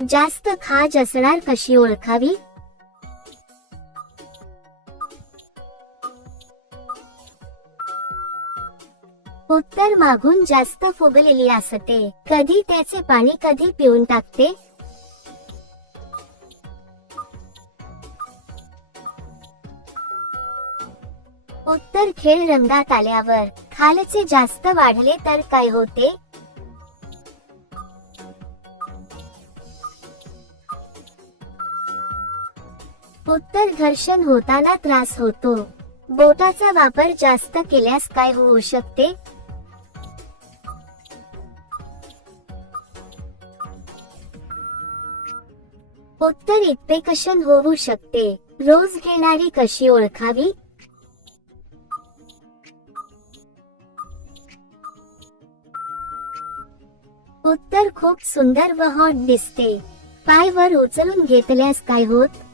जास्त खाज असणार कशी ओळखावी? उत्तर मागून जास्त फुगलेली असते. कधी त्याचे पाणी कधी पिऊन टाकते. उत्तर खेळ रंगात आल्यावर खालचे जास्त वाढले तर काय होते? उत्तर घर्षण होताना त्रास होतो. बोटाचा वापर जास्त केल्यास काय होऊ शकते? उत्तर इन्फेक्शन होऊ शकते. रोज घेणारी कशी ओळखावी? उत्तर खूप सुंदर व हॉट दिसते. पाय वर उचलून घेतल्यास काय होत?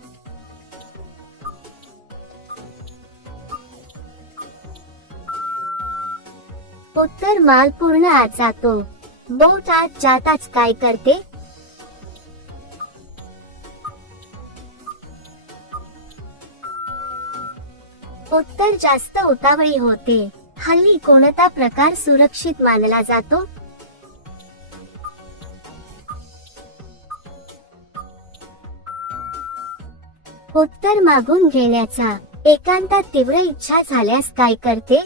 उत्तर माल पूर्ण आत जातो. बोट आत जाताच काय करते? उत्तर जास्त उतावळी होते. हल्ली कोणता प्रकार सुरक्षित मानला जातो? उत्तर मागून घेण्याचा. एकांतात तीव्र इच्छा झाल्यास काय करते?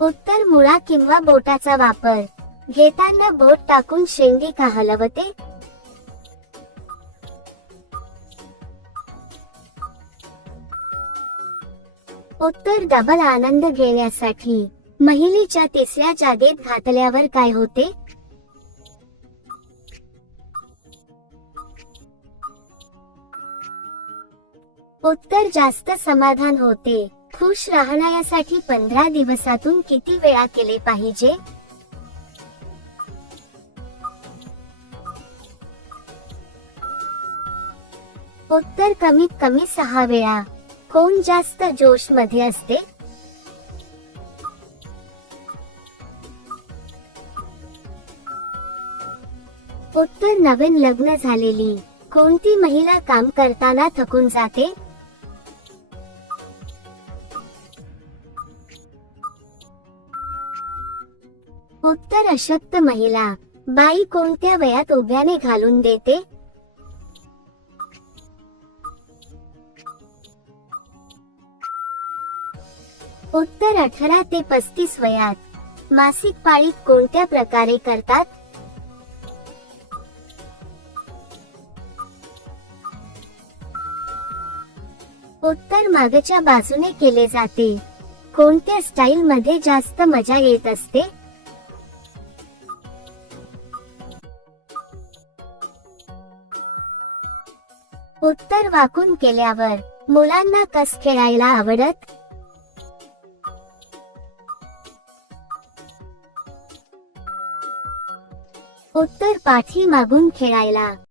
उत्तर मुळा किंवा बोटाचा वापर. घेताना बोट टाकून शेंडी का हलवते? उत्तर डबल आनंद घेण्यासाठी महिलेच्या तिसऱ्या जागेत घातल्यावर काय होते? उत्तर जास्त समाधान होते. खुश राहण्यासाठी 15 दिवसातून किती वेळा केले पाहिजे? उत्तर कमीत कमी 6 वेळा. कोण जास्त जोश मध्ये असते? उत्तर नवीन लग्न झालेली. कोणती महिला काम करताना थकून जाते? उत्तर अशक्त महिला. बाई कोणत्या वयात उभ्याने घालून देते? उत्तर 18 ते 35 वयात. मासिक पाळी कोणत्या प्रकारे करतात? उत्तर मागच्या बाजूने केले जाते. कोणत्या स्टाईल मध्ये जास्त मजा येत असते? उत्तर वाकून केल्यावर. मुलांना कस खेळायला आवडत? उत्तर पाठी मागून खेळायला.